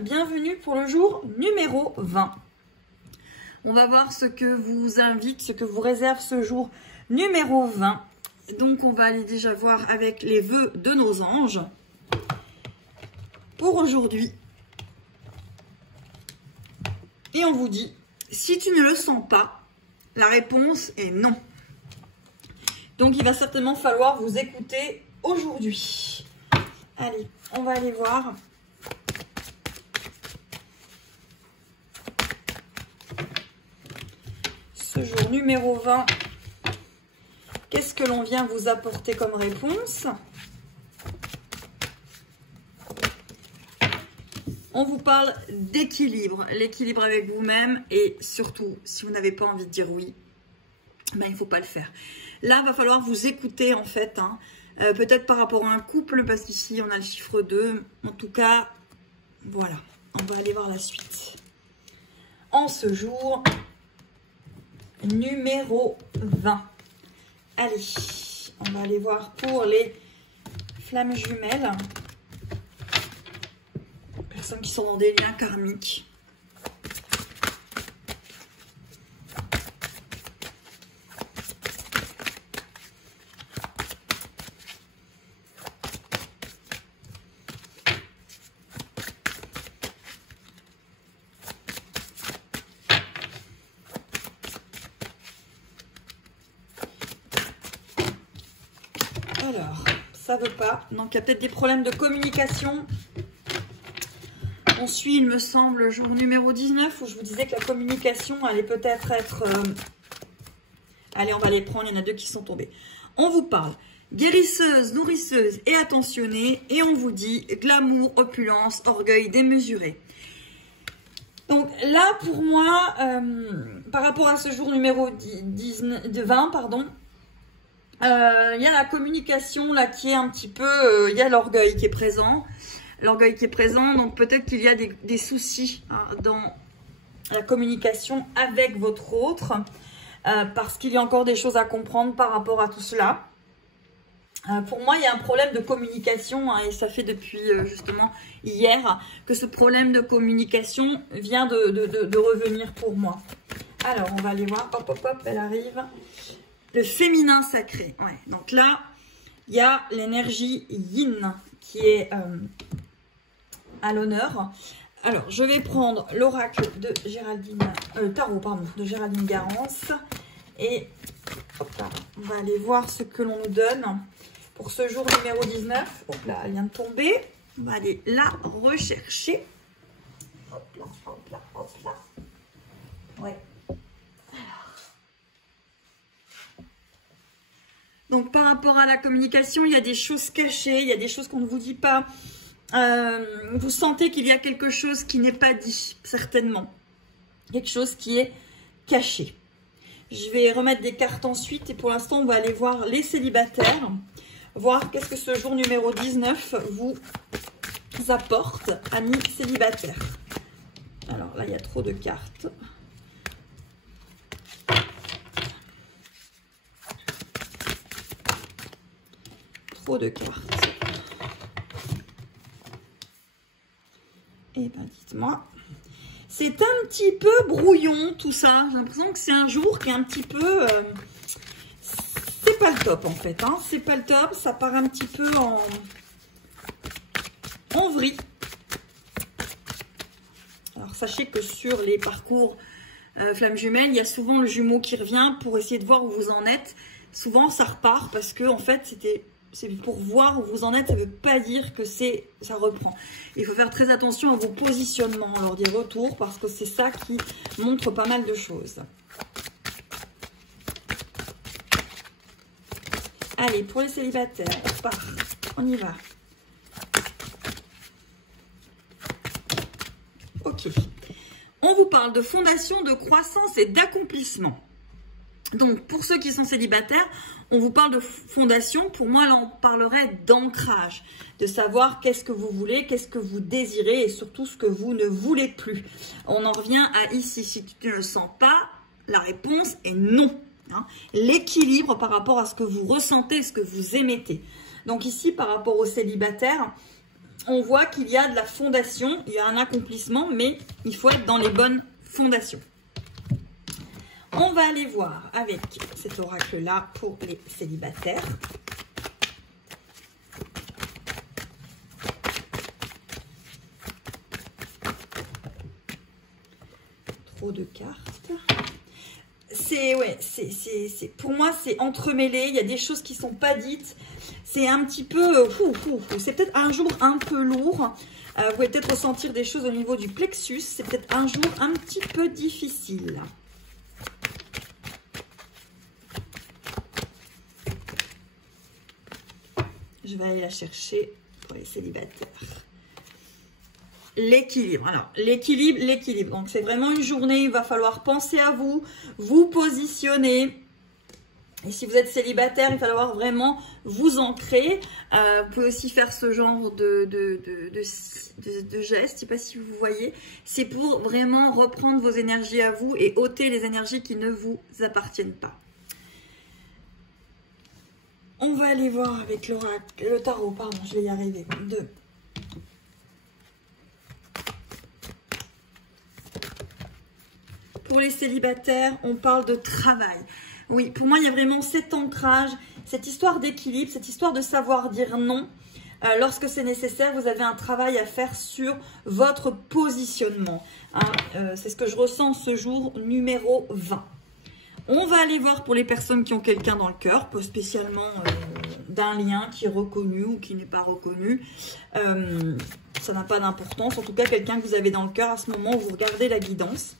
Bienvenue pour le jour numéro 20. On va voir ce que vous invite, ce que vous réserve ce jour numéro 20. Donc on va aller déjà voir avec les vœux de nos anges pour aujourd'hui. Et on vous dit, si tu ne le sens pas, la réponse est non. Donc il va certainement falloir vous écouter aujourd'hui. Allez, on va aller voir. Ce jour numéro 20, qu'est-ce que l'on vient vous apporter comme réponse? On vous parle d'équilibre, l'équilibre avec vous-même et surtout, si vous n'avez pas envie de dire oui, ben, il ne faut pas le faire. Là, il va falloir vous écouter en fait, hein. Peut-être par rapport à un couple, parce qu'ici on a le chiffre 2. En tout cas, voilà, on va aller voir la suite. En ce jour numéro 20. Allez, on va aller voir pour les flammes jumelles. Personnes qui sont dans des liens karmiques. Alors, ça veut pas. Donc, il y a peut-être des problèmes de communication. On suit, il me semble, le jour numéro 19 où je vous disais que la communication allait peut-être être... Allez, on va les prendre. Il y en a 2 qui sont tombés. On vous parle guérisseuse, nourrisseuse et attentionnée. Et on vous dit glamour, opulence, orgueil démesuré. Donc là, pour moi, par rapport à ce jour numéro 20, pardon, il y a la communication là qui est un petit peu, il y a l'orgueil qui est présent, donc peut-être qu'il y a des soucis hein, dans la communication avec votre autre, parce qu'il y a encore des choses à comprendre par rapport à tout cela. Pour moi, il y a un problème de communication hein, et ça fait depuis justement hier que ce problème de communication vient de revenir pour moi. Alors, on va aller voir, hop, hop, hop, elle arrive. Le féminin sacré. Ouais. Donc là, il y a l'énergie yin qui est à l'honneur. Alors, je vais prendre l'oracle de Géraldine, tarot, pardon, de Géraldine Garance. Et hop là, on va aller voir ce que l'on nous donne pour ce jour numéro 19. Hop là, elle vient de tomber. On va aller la rechercher. Hop là, hop là, hop là. Ouais. Donc, par rapport à la communication, il y a des choses cachées, il y a des choses qu'on ne vous dit pas. Vous sentez qu'il y a quelque chose qui n'est pas dit, certainement. Quelque chose qui est caché. Je vais remettre des cartes ensuite et pour l'instant, on va aller voir les célibataires. Voir qu'est-ce que ce jour numéro 19 vous apporte, amis célibataires. Alors là, il y a trop de cartes. Trop de cartes. Et ben dites-moi. C'est un petit peu brouillon tout ça. J'ai l'impression que c'est un jour qui est un petit peu... c'est pas le top en fait. Hein. C'est pas le top. Ça part un petit peu en vrille. Alors sachez que sur les parcours flammes jumelles, il y a souvent le jumeau qui revient pour essayer de voir où vous en êtes. Souvent ça repart parce que en fait c'est pour voir où vous en êtes, ça ne veut pas dire que ça reprend. Il faut faire très attention à vos positionnements lors des retours parce que c'est ça qui montre pas mal de choses. Allez, pour les célibataires, on y va. Ok. On vous parle de fondation, de croissance et d'accomplissement. Donc, pour ceux qui sont célibataires, on vous parle de fondation. Pour moi, là, on parlerait d'ancrage, de savoir qu'est-ce que vous voulez, qu'est-ce que vous désirez et surtout ce que vous ne voulez plus. On en revient à ici. Si tu ne le sens pas, la réponse est non. Hein. L'équilibre par rapport à ce que vous ressentez, ce que vous émettez. Donc ici, par rapport aux célibataires, on voit qu'il y a de la fondation, il y a un accomplissement, mais il faut être dans les bonnes fondations. On va aller voir avec cet oracle-là pour les célibataires. Trop de cartes. Pour moi, c'est entremêlé. Il y a des choses qui ne sont pas dites. C'est un petit peu... C'est peut-être un jour un peu lourd. Vous pouvez peut-être ressentir des choses au niveau du plexus. C'est peut-être un jour un petit peu difficile. Je vais aller la chercher pour les célibataires. L'équilibre. Alors, l'équilibre. Donc, c'est vraiment une journée. Il va falloir penser à vous, vous positionner. Et si vous êtes célibataire, il va falloir vraiment vous ancrer. Vous pouvez aussi faire ce genre de geste. Je ne sais pas si vous voyez. C'est pour vraiment reprendre vos énergies à vous et ôter les énergies qui ne vous appartiennent pas. On va aller voir avec le tarot, pardon, je vais y arriver. Pour les célibataires, on parle de travail. Oui, pour moi, il y a vraiment cet ancrage, cette histoire d'équilibre, cette histoire de savoir dire non. Lorsque c'est nécessaire, vous avez un travail à faire sur votre positionnement. Hein, c'est ce que je ressens ce jour numéro 20. On va aller voir pour les personnes qui ont quelqu'un dans le cœur, pas spécialement d'un lien qui est reconnu ou qui n'est pas reconnu. Ça n'a pas d'importance. En tout cas, quelqu'un que vous avez dans le cœur à ce moment où vous regardez la guidance.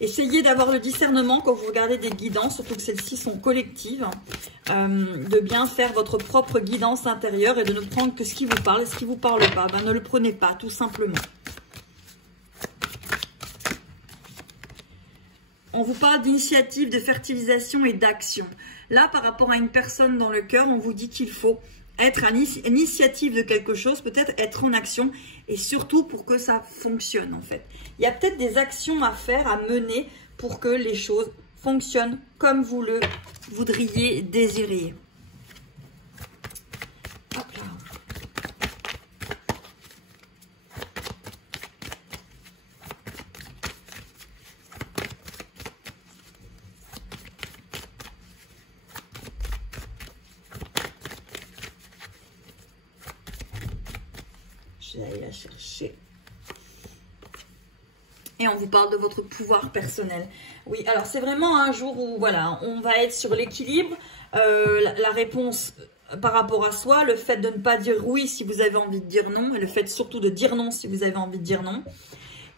Essayez d'avoir le discernement quand vous regardez des guidances, surtout que celles-ci sont collectives, de bien faire votre propre guidance intérieure et de ne prendre que ce qui vous parle et ce qui ne vous parle pas. Ben, ne le prenez pas, tout simplement. On vous parle d'initiative, de fertilisation et d'action. Là, par rapport à une personne dans le cœur, on vous dit qu'il faut être à l'initiative de quelque chose, peut-être être en action, et surtout pour que ça fonctionne, en fait. Il y a peut-être des actions à faire, à mener, pour que les choses fonctionnent comme vous le voudriez, désiriez. Hop là. Je vais aller la chercher. Et on vous parle de votre pouvoir personnel. Oui, alors c'est vraiment un jour où, voilà, on va être sur l'équilibre. La réponse par rapport à soi, le fait de ne pas dire oui si vous avez envie de dire non, et le fait surtout de dire non si vous avez envie de dire non.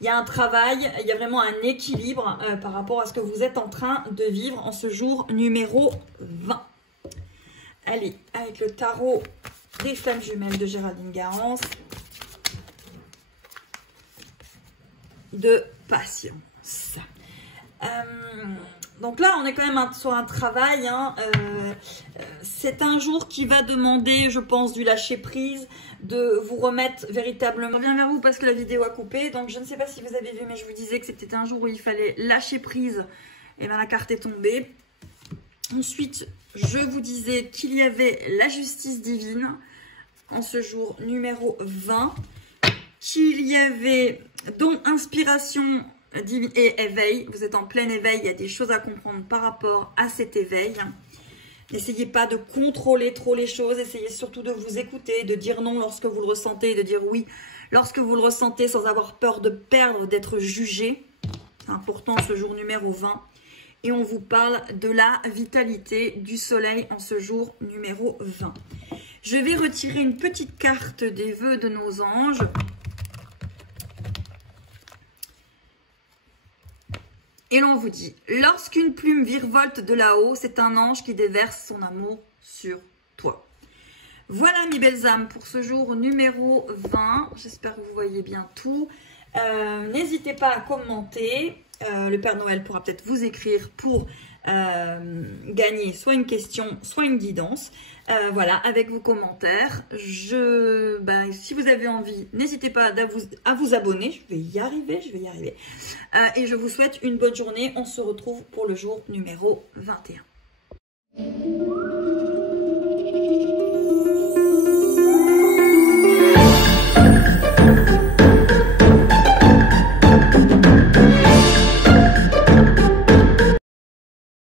Il y a un travail, il y a vraiment un équilibre par rapport à ce que vous êtes en train de vivre en ce jour numéro 20. Allez, avec le tarot des flammes jumelles de Géraldine Garance. De patience. Donc là, on est quand même sur un travail. Hein, c'est un jour qui va demander, je pense, du lâcher prise, de vous remettre véritablement. Je reviens vers vous parce que la vidéo a coupé. Donc je ne sais pas si vous avez vu, mais je vous disais que c'était un jour où il fallait lâcher prise. Et bien la carte est tombée. Ensuite, je vous disais qu'il y avait la justice divine en ce jour numéro 20. Qu'il y avait donc inspiration divine et éveil. Vous êtes en plein éveil, il y a des choses à comprendre par rapport à cet éveil. N'essayez pas de contrôler trop les choses, essayez surtout de vous écouter, de dire non lorsque vous le ressentez, de dire oui lorsque vous le ressentez sans avoir peur de perdre, d'être jugé. C'est important ce jour numéro 20. Et on vous parle de la vitalité du soleil en ce jour numéro 20. Je vais retirer une petite carte des vœux de nos anges. Et l'on vous dit, lorsqu'une plume virevolte de là-haut, c'est un ange qui déverse son amour sur toi. Voilà mes belles âmes pour ce jour numéro 20. J'espère que vous voyez bien tout. N'hésitez pas à commenter. Le Père Noël pourra peut-être vous écrire pour gagner soit une question, soit une guidance. Voilà, avec vos commentaires. Si vous avez envie, n'hésitez pas à vous abonner. Je vais y arriver. Et je vous souhaite une bonne journée. On se retrouve pour le jour numéro 21.